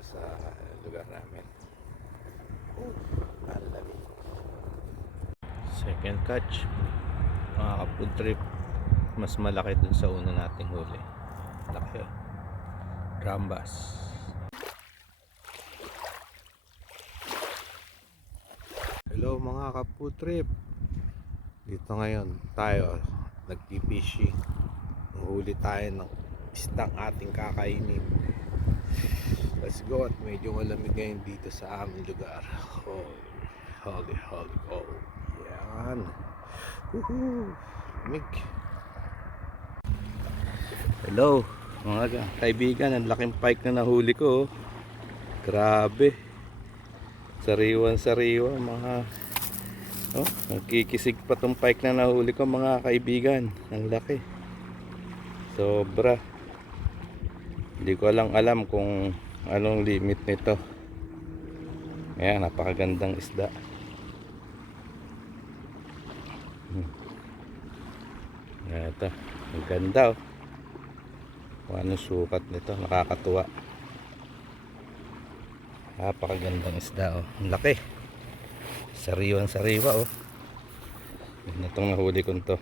dito sa lugar namin. Ang lamig. Second catch, mga ka-food trip, mas malaki dun sa una nating huli. Laki, Rambas. Hello mga ka-food trip, dito ngayon tayo nagpipishing. Huli tayo ng isdang ating kakainin. Let's go. At medyo malamig ngayon dito sa aming lugar. Holy oh. Yan. Woohoo. Lamig. Hello mga kaibigan, ang laking pike na nahuli ko. Grabe, sariwan mga nagkikisig pa tong pike na nahuli ko mga kaibigan. Ang laki, sobra. Hindi ko alam kung anong limit nito. Ayan, napakagandang isda. Ito, ang ganda kung anong sukat nito, nakakatuwa. Napakagandang isda ang laki, sariwa yun itong nahuli ko to.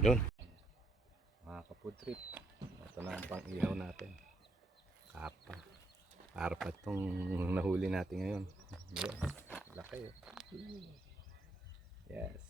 Yun mga ka-food trip, ito na ang pang ihaw natin. Karpa itong nahuli natin ngayon. Yes, laki. Yes.